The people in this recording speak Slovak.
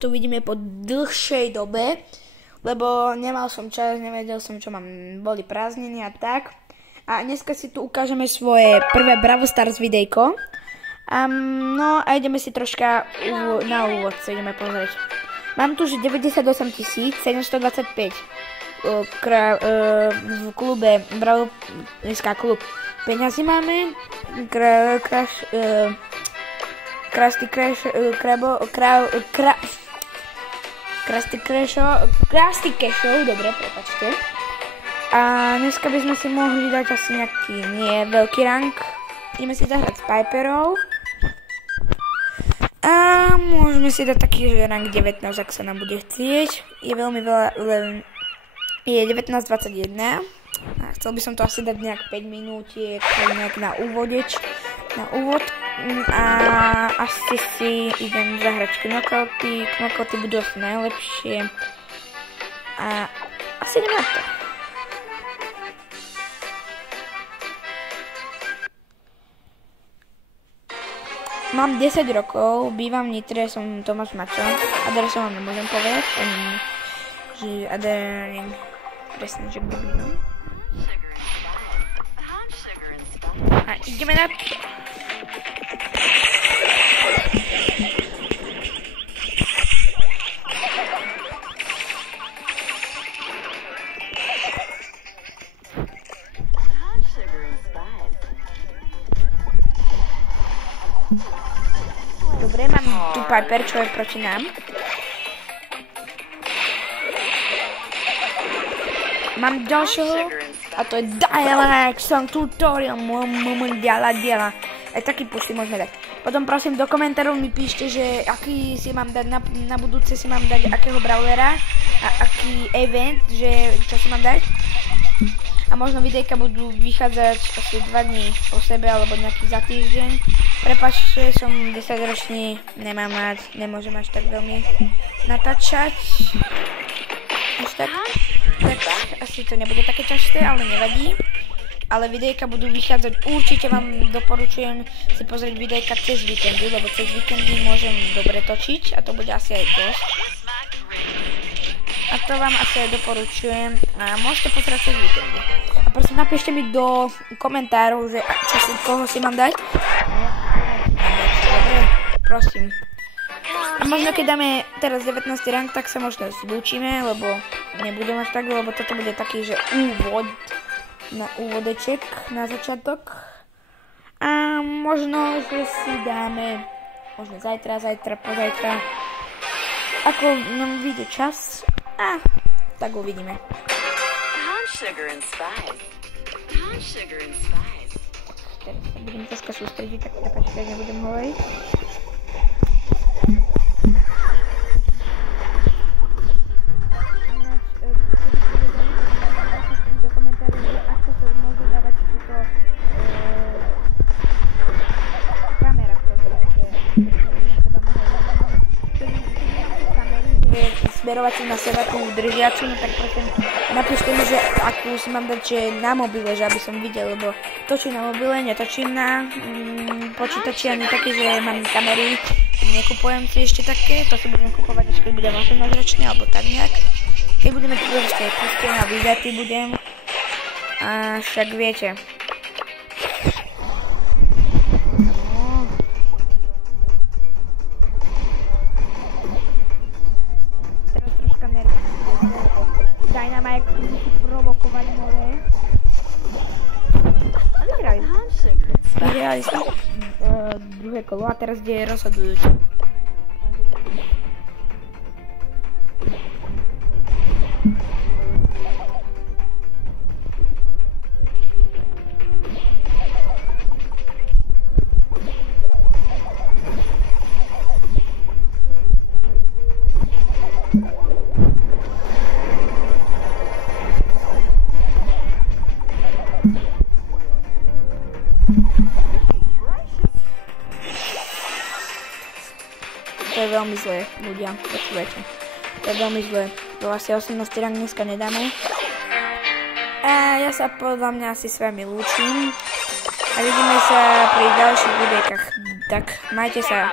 Tu vidíme po dlhšej dobe, lebo nemal som čas, nevedel som, čo mám, boli prázdniny a tak. A dneska si tu ukážeme svoje prvé Brawl Stars videjko. No a ideme si troška na úvod, sa ideme pozrieť. Mám tu, že 98 725 v klube Brawl klub. Peňazí máme, Krusty Cashov, dobre, prepáčte. A dneska by sme si mohli dať asi nejaký, nie veľký rank. Ideme si zahrať s Piperou. A môžeme si dať taký, že rank 19, ak sa nám bude chcieť. Je veľmi veľa, je 19:21. A chcel by som to asi dať nejak 5 minútiek, nejak na úvod. A asi si idem zahrať knockouty. Knockouty budú asi najlepšie. A asi idem na to. Mám 10 rokov, bývam v Nitre, som Tomáš Mačo. Adresu vám nemôžem povedať, že presne, že bývam. A ideme na to. Dobre, mám tu Piper, čo je proti nám. Mám ďalšieho, a to je Dialect Song Tutorial, diala. Aj taký push si môžeme dať. Potom prosím do komentárov mi píšte, že aký si mám dať, na budúce si mám dať akého brawlera a aký event, že čo si mám dať. A možno videjka budú vychádzať asi 2 dní po sebe, alebo nejaký za týždeň. Prepáčte, som 10-ročný, nemôžem až tak veľmi natáčať. Až tak asi to nebude také časté, ale nevadí. Ale videjka budú vychádzať, určite vám doporučujem si pozrieť videjka cez víkendy, lebo cez víkendy môžem dobre točiť a to bude asi aj dosť. A to vám asi aj doporučujem a môžete pozrieť cez víkendy. A prosím, napíšte mi do komentárov, že koho si mám dať. Dobre, prosím. A možno keď dáme teraz 19. rank, tak sa možno zlúčime, lebo nebudem až tak, lebo toto bude taký, že úvodeček na začiatok. A možno, že si dáme, možno zajtra, pozajtra, ako nám vyjde čas. A tak uvidíme. Teraz sa budem troška sústrediť, tak prepáčte, nebudem hovoriť. Do komentárov, že ako sa môže dávať túto kamera, pretože smerovať na seba tú držiacu, no tak prosím, napíšte mi, že akú si mám dať, že na mobile, že aby som videl, lebo točím na mobile, netočím na počítači ani také, že mám kamery, nekupujem si ešte také, to si budem kupovať, až keď budem 18-ročný, alebo tak nejak. Keď budeme tu ešte pustený a vydatý budem, a však viete. Dynamite musí provokovať more. Vyhrali sme druhé kolo a teraz je rozhodujúce. To je veľmi zlé, ľudia, počúvajte. To je veľmi zlé, to asi 18 rank dneska nedáme. A ja sa podľa mňa asi s vami lúčim. A vidíme sa pri ďalších videjkách. Tak majte sa.